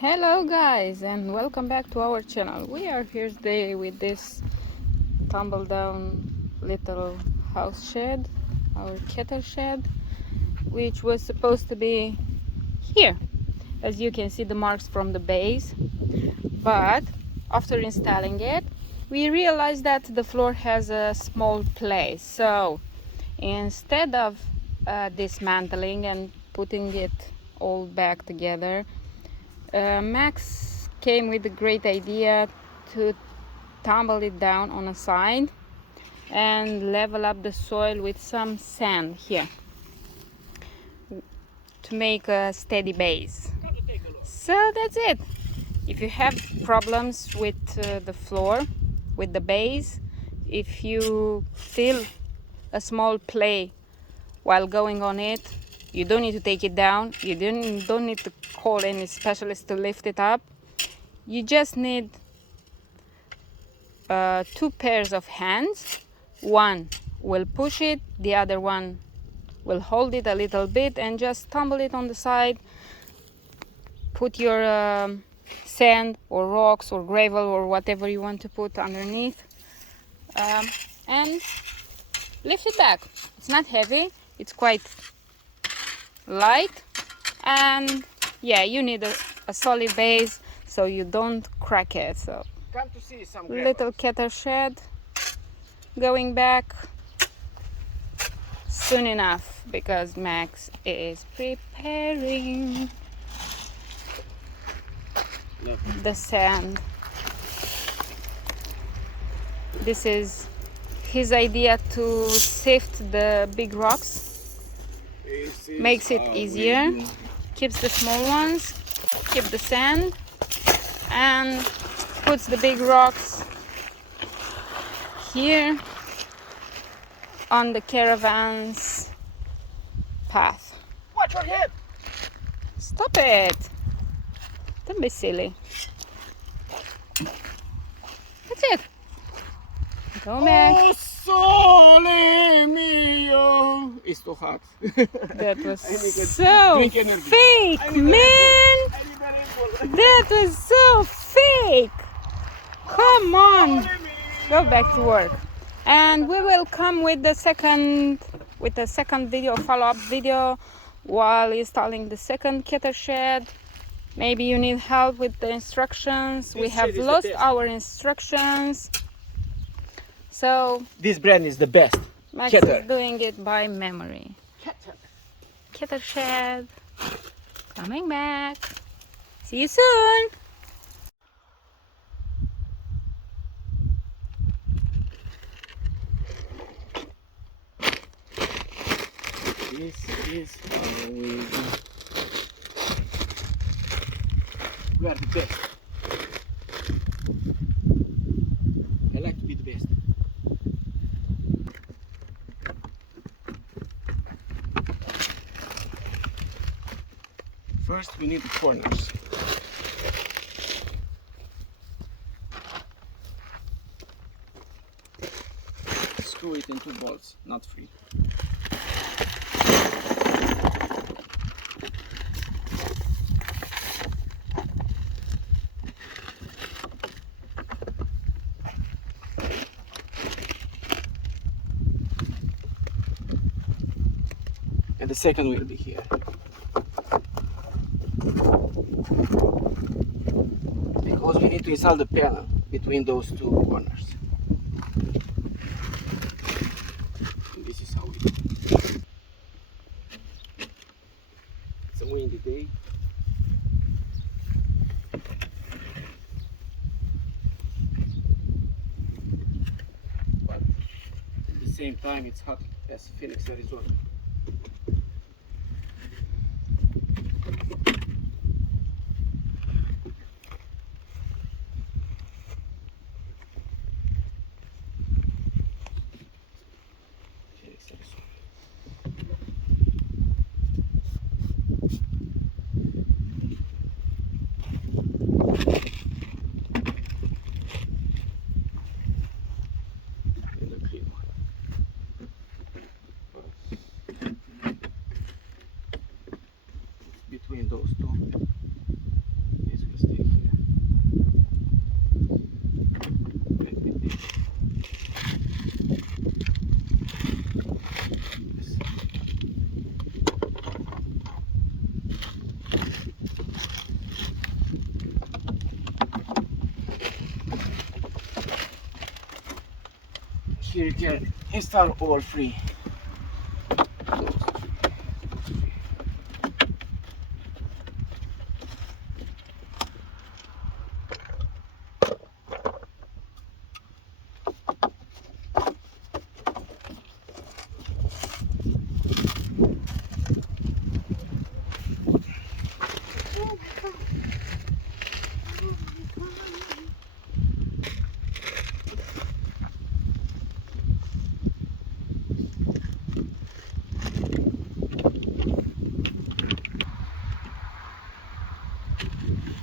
Hello guys, and welcome back to our channel. We are here today with this tumble down little house shed, our Keter shed, which was supposed to be here. As you can see the marks from the base, but after installing it we realized that the floor has a small place. So instead of dismantling and putting it all back together, Max came with a great idea to tumble it down on a side and level up the soil with some sand here to make a steady base. So that's it. If you have problems with the floor, with the base, if you feel a small play while going on it, you don't need to take it down. You don't need to call any specialist to lift it up. You just need 2 pairs of hands. One will push it, the other one will hold it a little bit, and just tumble it on the side. Put your sand or rocks or gravel or whatever you want to put underneath, and lift it back. It's not heavy, it's quite light, and yeah, you need a solid base so you don't crack it. So Come to see some little Keter shed going back soon enough because Max is preparing the sand. This is his idea to sift the big rocks. Makes it easier, keeps the small ones, keep the sand, and puts the big rocks here on the caravan's path. Watch your head! Stop it! Don't be silly. That's it. Go back. Oh, sole mio! It's too hot. That was so drink energy. fake, man! That was so fake! Come on! Go back to work. And we will come with the second video, follow-up video, while installing the second Keter shed. Maybe you need help with the instructions. We have lost our instructions. So This brand is the best. Max Keter. is doing it by memory. Keter shed coming back. See you soon. This is how we do. We are the best. I like to be the best. First we need the corners. Screw it in 2 bolts, not 3. And the second will be here. Because we need to install the panel between those 2 corners. And this is how we do it. It's a windy day. But at the same time it's hot as Phoenix, Arizona. here you can install all three.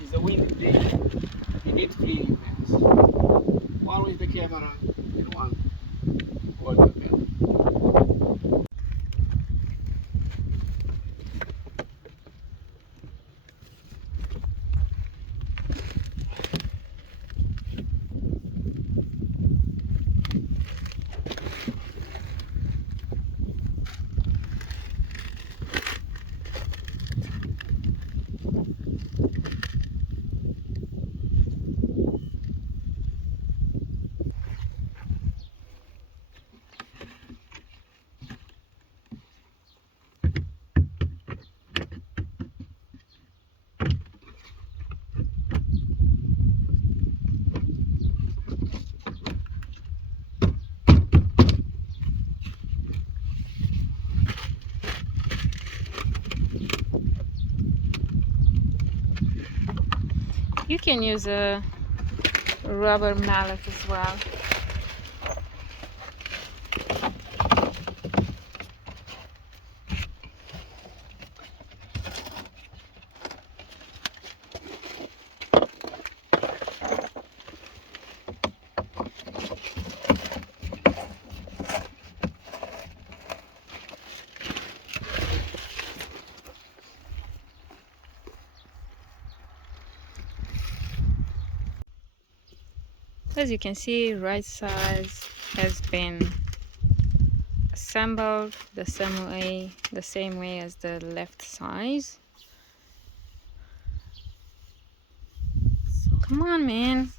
It's a windy day. You need three pens. One with the camera and one audio pen. You can use a rubber mallet as well. As you can see, right side has been assembled the same way as the left side. Come on, man,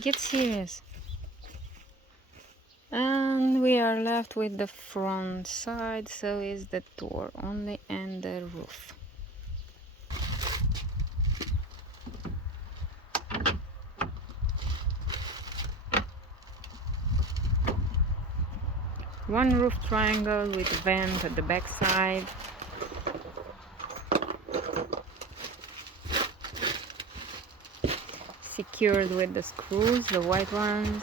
get serious. And we are left with the front side, so is the door only and the roof. One roof triangle with vent at the back side. Secured with the screws, the white ones,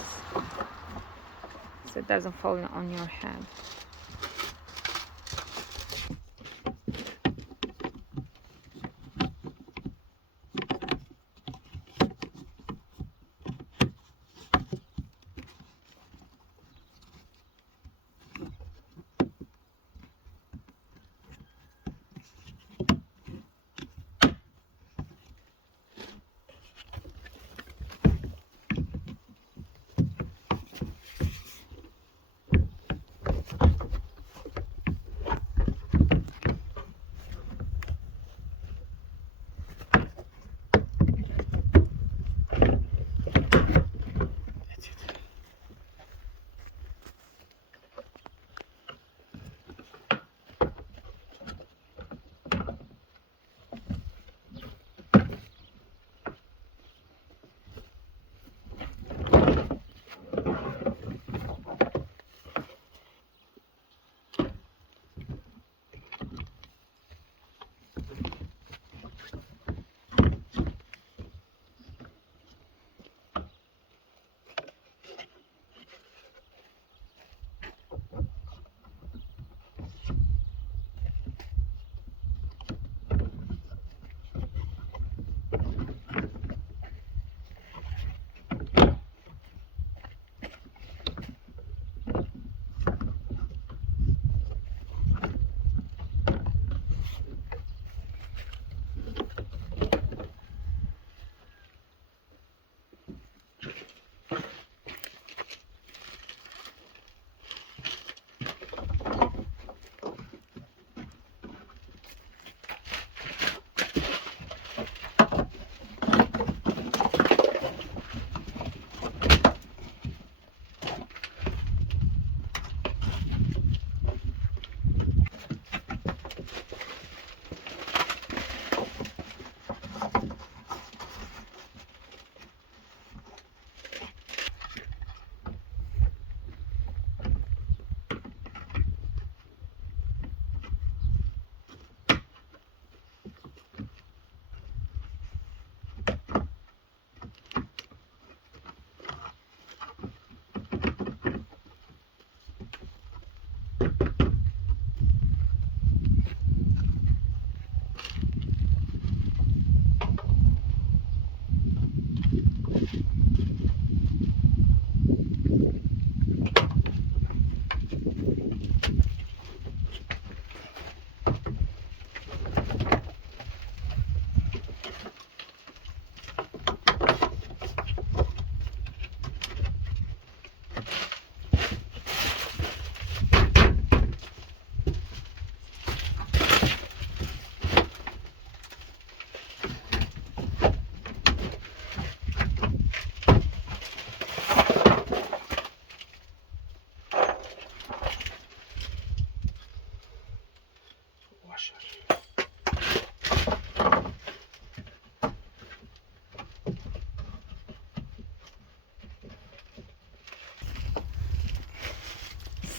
so it doesn't fall on your head.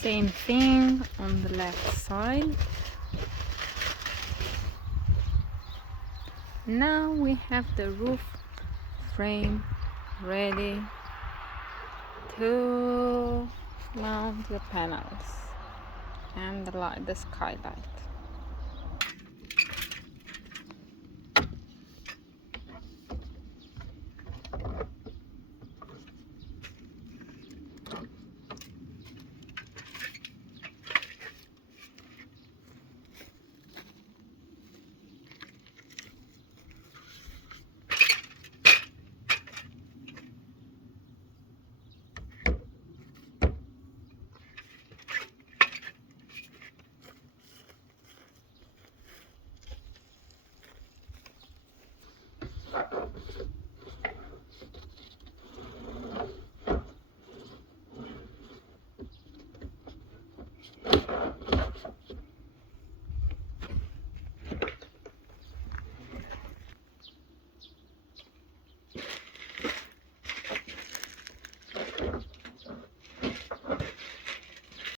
Same thing on the left side. Now we have the roof frame ready to mount the panels and the skylight.